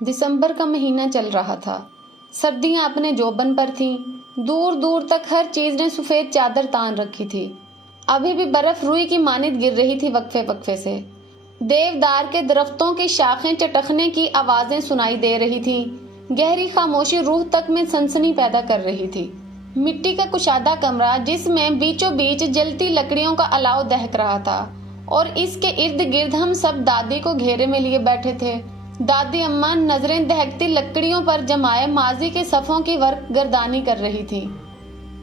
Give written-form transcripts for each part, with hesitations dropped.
दिसंबर का महीना चल रहा था। सर्दियां अपने जोबन पर थीं। दूर दूर तक हर चीज ने सफेद चादर तान रखी थी। अभी भी बर्फ रुई की मानित गिर रही थी वक्फे वक्फे से। देवदार के दरख्तों की शाखें चटकने की आवाजें सुनाई दे रही थीं। गहरी खामोशी रूह तक में सनसनी पैदा कर रही थी। मिट्टी का कुशादा कमरा जिसमें बीचों बीच जलती लकड़ियों का अलाव दहक रहा था, और इसके इर्द गिर्द हम सब दादी को घेरे में लिए बैठे थे। दादी अम्मा नजरें दहकती लकड़ियों पर जमाए माजी के सफ़ों की वर्क गर्दानी कर रही थी।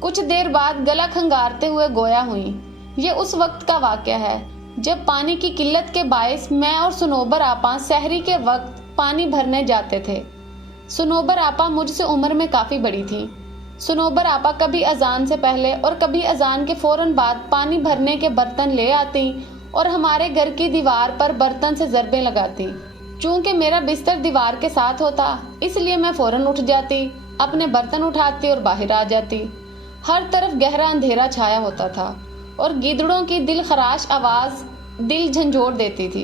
कुछ देर बाद गला खंगारते हुए गोया हुई। ये उस वक्त का वाक़या है जब पानी की किल्लत के बायस मैं और सुनोबर आपा सहरी के वक्त पानी भरने जाते थे। सुनोबर आपा मुझसे उम्र में काफ़ी बड़ी थी। सुनोबर आपा कभी अजान से पहले और कभी अजान के फौरन बाद पानी भरने के बर्तन ले आती और हमारे घर की दीवार पर बर्तन से ज़रबें लगाती। चूंकि मेरा बिस्तर दीवार के साथ होता, इसलिए मैं फौरन उठ जाती, अपने बर्तन उठाती और बाहर आ जाती। हर तरफ गहरा अंधेरा छाया होता था और गीदड़ों की दिल खराश आवाज़ दिल झंझोड़ देती थी।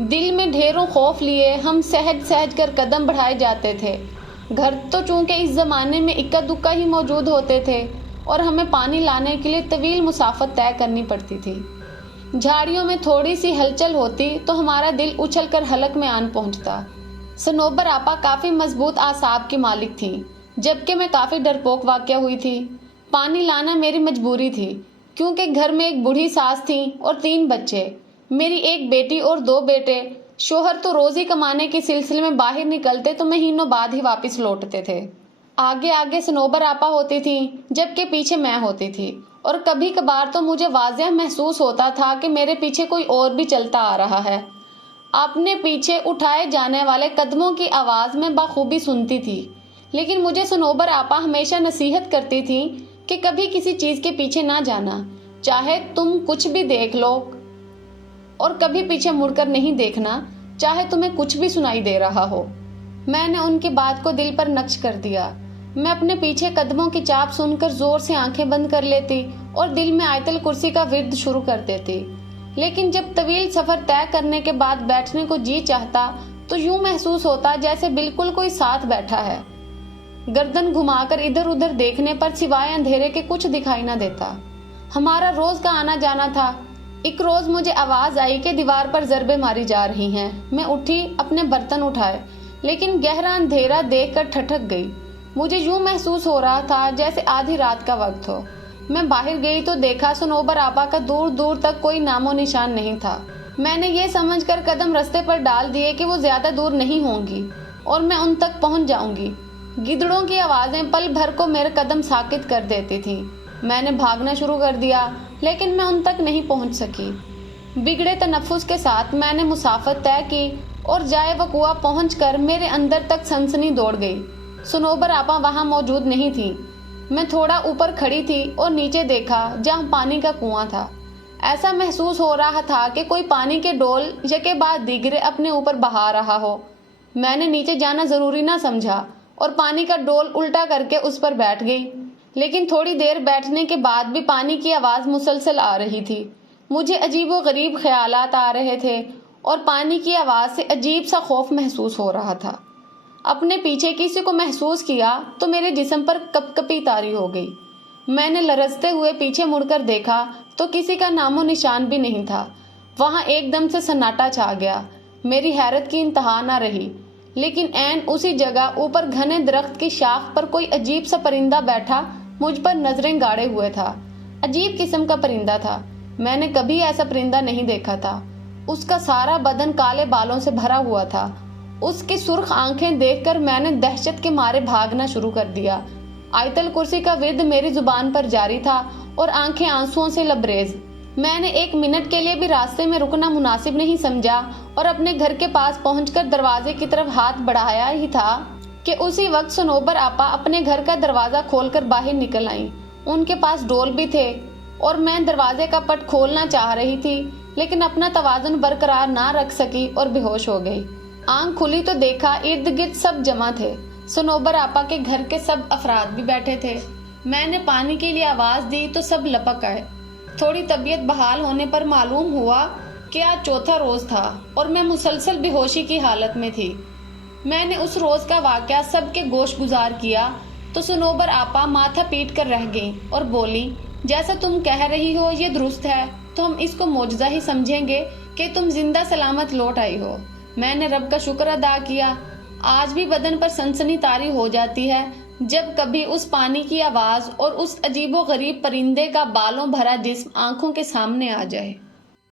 दिल में ढेरों खौफ लिए हम सहज सहज कर कदम बढ़ाए जाते थे। घर तो चूंकि इस ज़माने में इक्का दुक्का ही मौजूद होते थे और हमें पानी लाने के लिए तवील मुसाफत तय करनी पड़ती थी। झाड़ियों में थोड़ी सी हलचल होती तो हमारा दिल उछल कर हलक में आन पहुंचता। सनोबर आपा काफ़ी मजबूत आसाब की मालिक थी, जबकि मैं काफ़ी डरपोक वाक़या हुई थी। पानी लाना मेरी मजबूरी थी, क्योंकि घर में एक बूढ़ी सास थी और 3 बच्चे, मेरी एक बेटी और 2 बेटे। शोहर तो रोज़ी कमाने के सिलसिले में बाहर निकलते तो महीनों बाद ही वापस लौटते थे। आगे आगे सनोबर आपा होती थी, जबकि पीछे मैं होती थी, और कभी कभार तो मुझे वाज़ेह महसूस होता था कि मेरे पीछे कोई और भी चलता आ रहा है। अपने पीछे उठाए जाने वाले कदमों की आवाज़ में बखूबी सुनती थी, लेकिन मुझे सनोबर आपा हमेशा नसीहत करती थी कि कभी किसी चीज़ के पीछे ना जाना, चाहे तुम कुछ भी देख लो, और कभी पीछे मुड़कर नहीं देखना, चाहे तुम्हें कुछ भी सुनाई दे रहा हो। मैंने उनकी बात को दिल पर नक्श कर दिया। मैं अपने पीछे कदमों की चाप सुनकर जोर से आंखें बंद कर लेती और दिल में आयतल कुर्सी का विर्द शुरू कर देती। लेकिन जब तवील सफ़र तय करने के बाद बैठने को जी चाहता तो यूं महसूस होता जैसे बिल्कुल कोई साथ बैठा है। गर्दन घुमाकर इधर उधर देखने पर सिवाय अंधेरे के कुछ दिखाई न देता। हमारा रोज का आना जाना था। एक रोज मुझे आवाज़ आई कि दीवार पर ज़रबे मारी जा रही हैं। मैं उठी, अपने बर्तन उठाए, लेकिन गहरा अंधेरा देखकर ठठक गई। मुझे यूं महसूस हो रहा था जैसे आधी रात का वक्त हो। मैं बाहर गई तो देखा सनोबर आपा का दूर दूर तक कोई नामो निशान नहीं था। मैंने ये समझकर कदम रास्ते पर डाल दिए कि वो ज़्यादा दूर नहीं होंगी और मैं उन तक पहुंच जाऊंगी। गिदड़ों की आवाज़ें पल भर को मेरे कदम साकित कर देती थीं। मैंने भागना शुरू कर दिया, लेकिन मैं उन तक नहीं पहुंच सकी। बिगड़े तनफ्फुस के साथ मैंने मुसाफत तय की और जाए वकुआ पहुंचकर मेरे अंदर तक सनसनी दौड़ गई। सनोबर आपा वहां मौजूद नहीं थी। मैं थोड़ा ऊपर खड़ी थी और नीचे देखा जहां पानी का कुआं था। ऐसा महसूस हो रहा था कि कोई पानी के डोल यके बाद दीगरे अपने ऊपर बहा रहा हो। मैंने नीचे जाना जरूरी ना समझा और पानी का डोल उल्टा करके उस पर बैठ गई। लेकिन थोड़ी देर बैठने के बाद भी पानी की आवाज़ मुसलसल आ रही थी। मुझे अजीबो गरीब ख्यालात आ रहे थे और पानी की आवाज़ से अजीब सा खौफ महसूस हो रहा था। अपने पीछे किसी को महसूस किया तो मेरे जिस्म पर कपकपी तारी हो गई। मैंने लरजते हुए पीछे मुड़कर देखा तो किसी का नामो निशान भी नहीं था। वहां एकदम से सन्नाटा छा गया। मेरी हैरत की इंतहा न रही, लेकिन ऐन उसी जगह ऊपर घने दरख्त की शाख पर कोई अजीब सा परिंदा बैठा मुझ पर नजरें गाड़े हुए था। अजीब किस्म का परिंदा था। मैंने कभी ऐसा परिंदा नहीं देखा था। उसका सारा बदन काले बालों से भरा हुआ था। उसकी सुर्ख आंखें देखकर मैंने दहशत के मारे भागना शुरू कर दिया। आयतल कुर्सी का विर्द मेरी जुबान पर जारी था और आंखें आंसुओं से लबरेज। मैंने 1 मिनट के लिए भी रास्ते में रुकना मुनासिब नहीं समझा और अपने घर के पास पहुंचकर दरवाजे की तरफ हाथ बढ़ाया ही था कि उसी वक्त सनोबर आपा अपने घर का दरवाजा खोलकर बाहर निकल आई। उनके पास डोल भी थे और मैं दरवाजे का पट खोलना चाह रही थी, लेकिन अपना तवाज़ुन बरकरार ना रख सकी और बेहोश हो गई। आंख खुली तो देखा इर्द गिर्द सब जमा थे। सनोबर आपा के घर के सब अफराद भी बैठे थे। मैंने पानी के लिए आवाज़ दी तो सब लपक आए। थोड़ी तबीयत बहाल होने पर मालूम हुआ कि आज चौथा रोज़ था और मैं मुसलसल बेहोशी की हालत में थी। میں نے اس روز کا واقعہ سب کے گوش گزار کیا تو صنوبر آپا ماتھا پیٹ کر رہ گئیں اور بولی، جیسا تم کہہ رہی ہو یہ درست ہے، تو ہم اس کو معجزہ ہی سمجھیں گے کہ تم زندہ سلامت لوٹ آئی ہو۔ میں نے رب کا شکر ادا کیا۔ آج بھی بدن پر سنسنی طاری ہو جاتی ہے جب کبھی اس پانی کی آواز اور اس عجیب و غریب پرندے کا بالوں بھرا جسم آنکھوں کے سامنے آ جائے۔